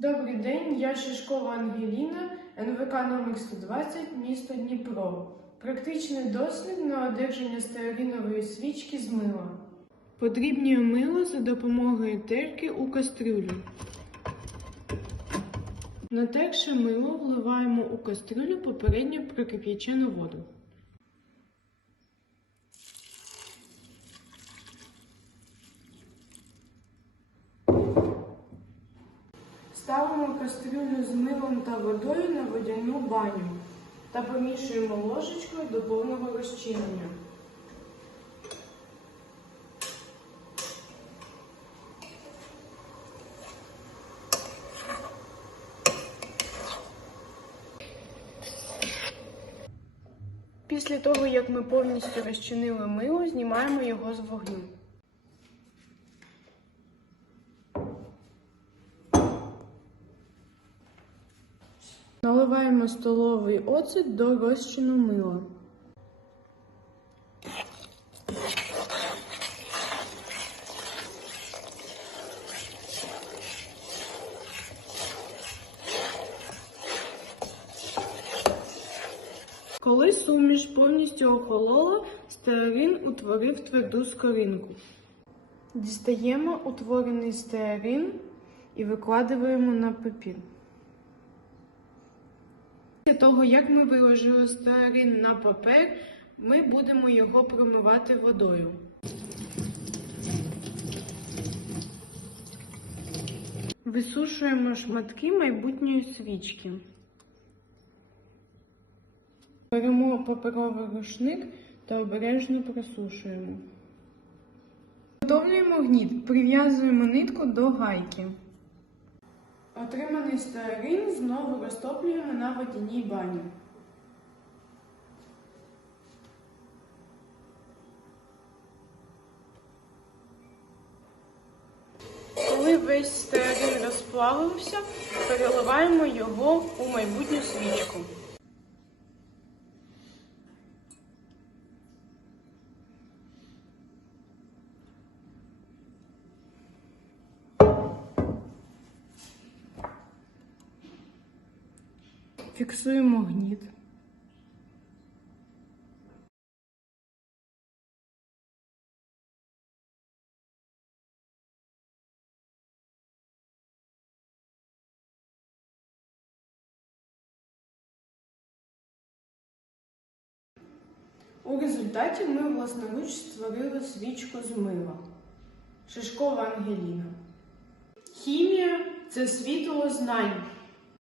Добрий день, я Шишкова Ангеліна, НВК номер 120, місто Дніпро. Практичний дослід на одержання стеаринової свічки з мила. Подрібнює мило за допомогою терки у кастрюлю. Натерше мило вливаємо у кастрюлю попередньо прокип'ячену воду. Ставимо кастрюлю з милом та водою на водяну баню та помішуємо ложечкою до повного розчинення. Після того, як ми повністю розчинили мило, знімаємо його з вогню. Наливаємо столовий оцет до розчину мила. Коли суміш повністю охолола, стеарин утворив тверду скоринку. Дістаємо утворений стеарин і викладаємо на папір. Того, як ми виложили стеарин на папер, ми будемо його промивати водою. Висушуємо шматки майбутньої свічки. Беремо паперовий рушник та обережно просушуємо. Готовлюємо гніт, прив'язуємо нитку до гайки. Отриманий стеарин знову розтоплюємо на водяній бані. Коли весь стеарин розплавився, переливаємо його у майбутню свічку. Фіксуємо гніт. У результаті ми власноруч створили свічку з мила. Шишкова Ангеліна. Хімія це світло знань.